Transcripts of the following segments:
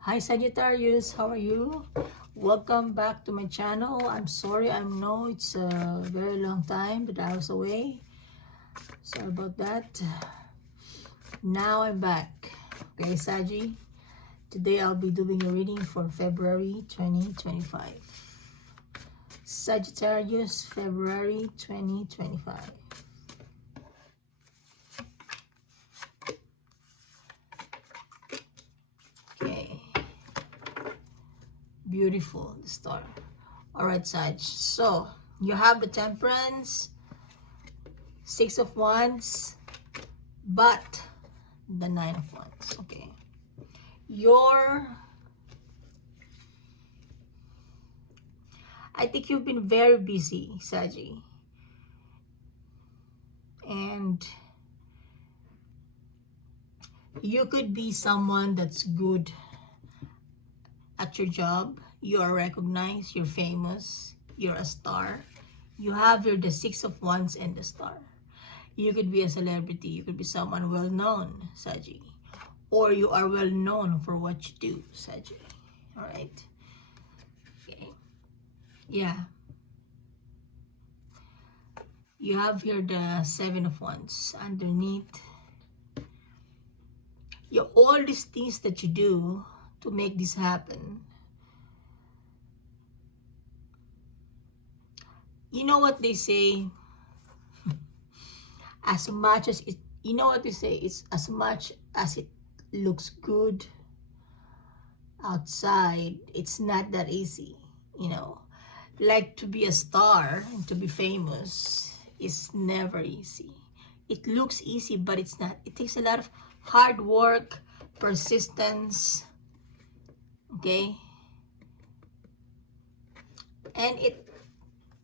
Hi Sagittarius, how are you? Welcome back to my channel. I'm sorry, I know it's a very long time that I was away. Sorry about that. Now I'm back. Okay, Sagi. Today I'll be doing a reading for February 2025. Sagittarius, February 2025. Okay. Beautiful, the star. Alright, Sag. So, you have the Temperance, Six of Wands, but the Nine of Wands. Okay. I think you've been very busy, Saji. And you could be someone that's good at your job. You are recognized, you're famous, you're a star. You have the Six of Wands and the star. You could be a celebrity, you could be someone well known, Saji. Or you are well known for what you do, Saji. Alright? Okay. Yeah. You have here the Seven of Wands underneath. All these things that you do to make this happen. You know what they say? As much as it, you know what they say? It's as much as it looks good outside, it's not that easy, you know. Like to be a star and to be famous is never easy. It looks easy, but it's not. It takes a lot of hard work, persistence, okay? And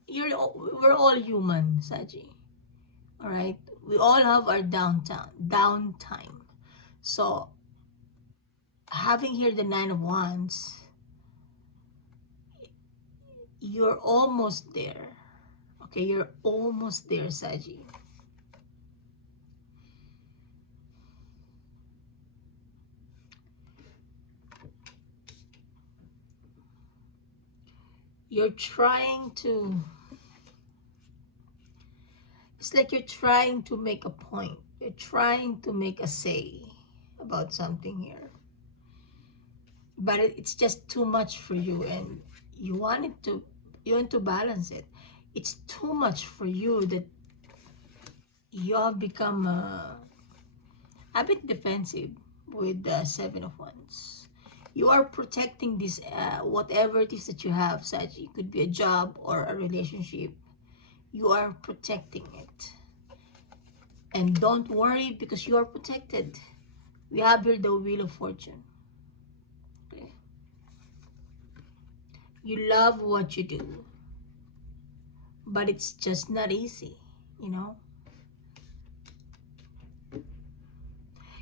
we're all human, Saji. All right, we all have our downtime. So having here the Nine of Wands, you're almost there. Okay, you're almost there, Saji. You're trying to, it's like you're trying to make a point. You're trying to make a say about something here. But it's just too much for you, and you want to balance it. It's too much for you that you have become a bit defensive with the Seven of Wands. You are protecting this, whatever it is that you have, Saji. It could be a job or a relationship. You are protecting it. And don't worry, because you are protected. We have here the Wheel of Fortune. Okay. You love what you do, but it's just not easy, you know.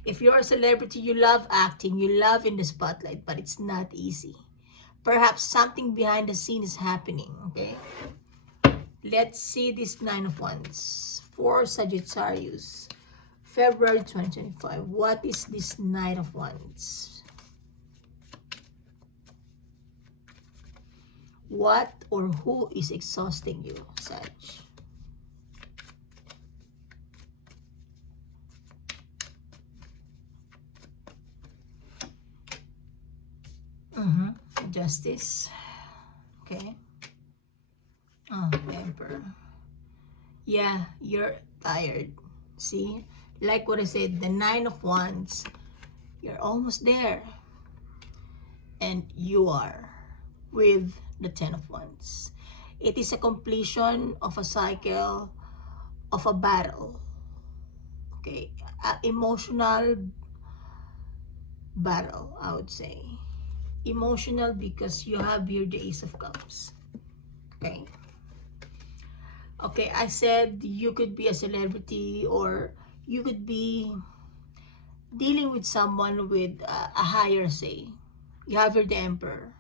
If you're a celebrity, you love acting, you love in the spotlight, but it's not easy. Perhaps something behind the scene is happening, okay? Let's see this Nine of Wands for Sagittarius, February 2025. What is this Nine of Wands? What or who is exhausting you, Sag? Justice. Okay. Oh, Emperor. Yeah, you're tired. See? Like what I said, the Nine of Wands. You're almost there. And you are with the Ten of Wands. It is a completion of a cycle, of a battle. Okay? Emotional battle, I would say. Emotional because you have here the Ace of Cups. Okay? Okay, I said you could be a celebrity, or you could be dealing with someone with a higher say. You have here the Emperor.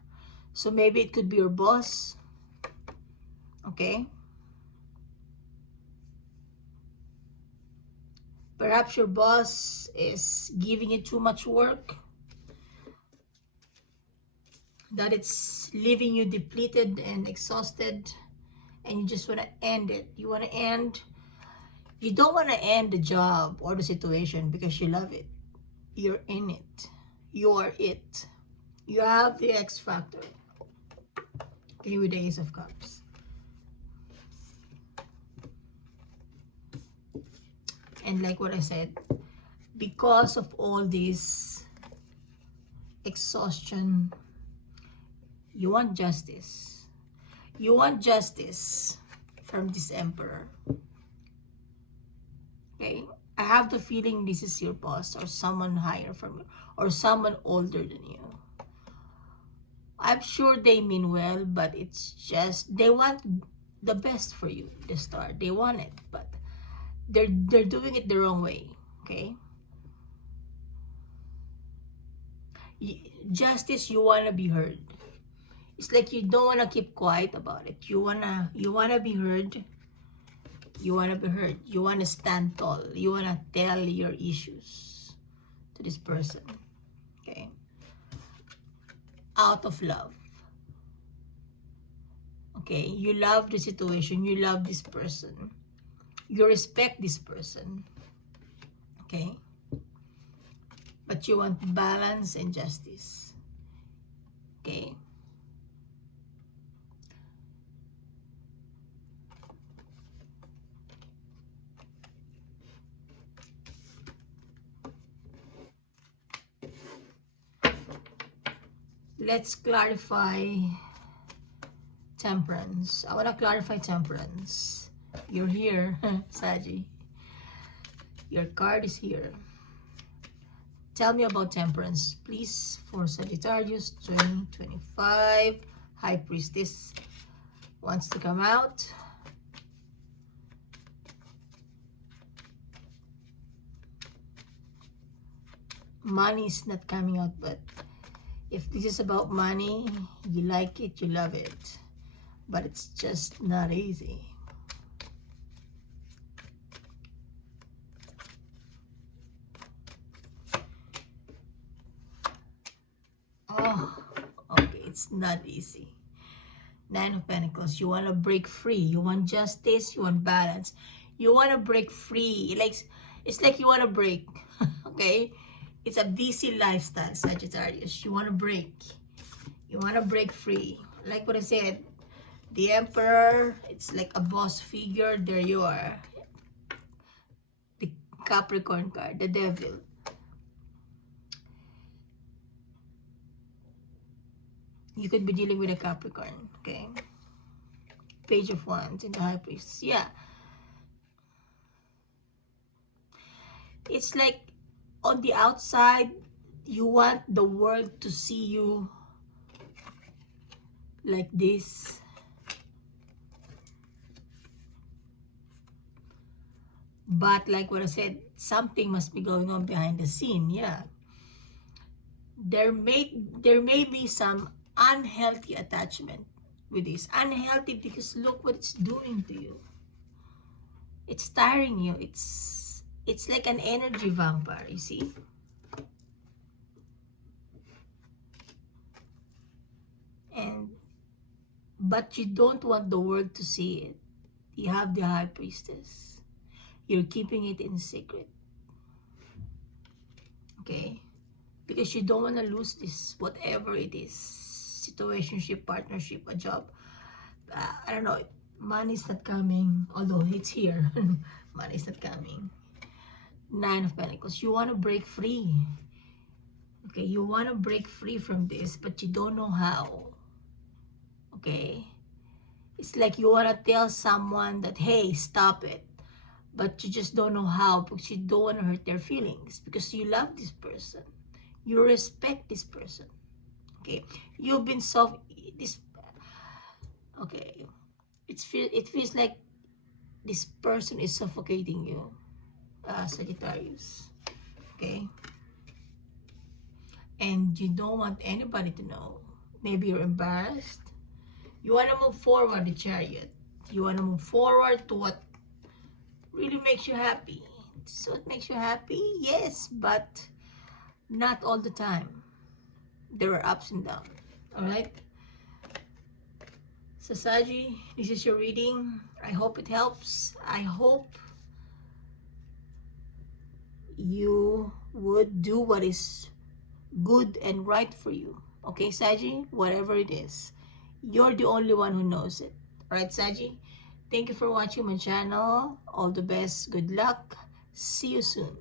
So maybe it could be your boss. Okay? Perhaps your boss is giving you too much work. that it's leaving you depleted and exhausted, and you just want to end it. You want to end, you don't want to end the job or the situation because you love it. You're in it. You are it. You have the X factor. Okay, with the Ace of Cups. And like what I said, because of all this exhaustion, you want justice. You want justice from this Emperor. Okay? I have the feeling this is your boss or someone higher from you or someone older than you. I'm sure they mean well, but it's just they want the best for you, the star. They want it, but they're doing it the wrong way. Okay? Justice, you want to be heard. It's like you don't want to keep quiet about it. You wanna be heard. You wanna be heard. You wanna stand tall. You wanna tell your issues to this person. Okay? Out of love. Okay? You love the situation. You love this person. You respect this person. Okay? But you want balance and justice. Okay? Let's clarify Temperance. I want to clarify Temperance. You're here, Saji. Your card is here. Tell me about Temperance, please, for Sagittarius 2025. High Priestess wants to come out. Money is not coming out, but if this is about money, you like it, you love it. But it's just not easy. Oh, okay, it's not easy. Nine of Pentacles, you want to break free. You want justice, you want balance. You want to break free. It's like you want to break, okay? It's a busy lifestyle, Sagittarius. You want to break. You want to break free. Like what I said, the Emperor, it's like a boss figure. There you are. The Capricorn card, the Devil. You could be dealing with a Capricorn, okay? Page of Wands in the High Priest. Yeah. It's like on the outside, you want the world to see you like this. But like what I said, something must be going on behind the scene. Yeah. There may be some unhealthy attachment with this. Unhealthy because look what it's doing to you. It's tiring you. It's like an energy vampire, you see? But you don't want the world to see it. You have the High Priestess. You're keeping it in secret. Okay? Because you don't want to lose this, whatever it is. Situationship, partnership, a job. I don't know. Money's not coming. Although it's here. Money's not coming. Nine of Pentacles. You want to break free. Okay? You want to break free from this, but you don't know how. Okay? It's like you want to tell someone that, hey, stop it. But you just don't know how because you don't want to hurt their feelings. Because you love this person. You respect this person. Okay? You've been okay. It feels like this person is suffocating you. Sagittarius. Okay? And you don't want anybody to know. Maybe you're embarrassed. You want to move forward, the Chariot. You want to move forward to what really makes you happy. So what makes you happy? Yes, but not all the time. There are ups and downs. Alright? So Saji, this is your reading. I hope it helps. I hope you would do what is good and right for you. Okay, Saji? Whatever it is. You're the only one who knows it. Alright, Saji? Thank you for watching my channel. All the best. Good luck. See you soon.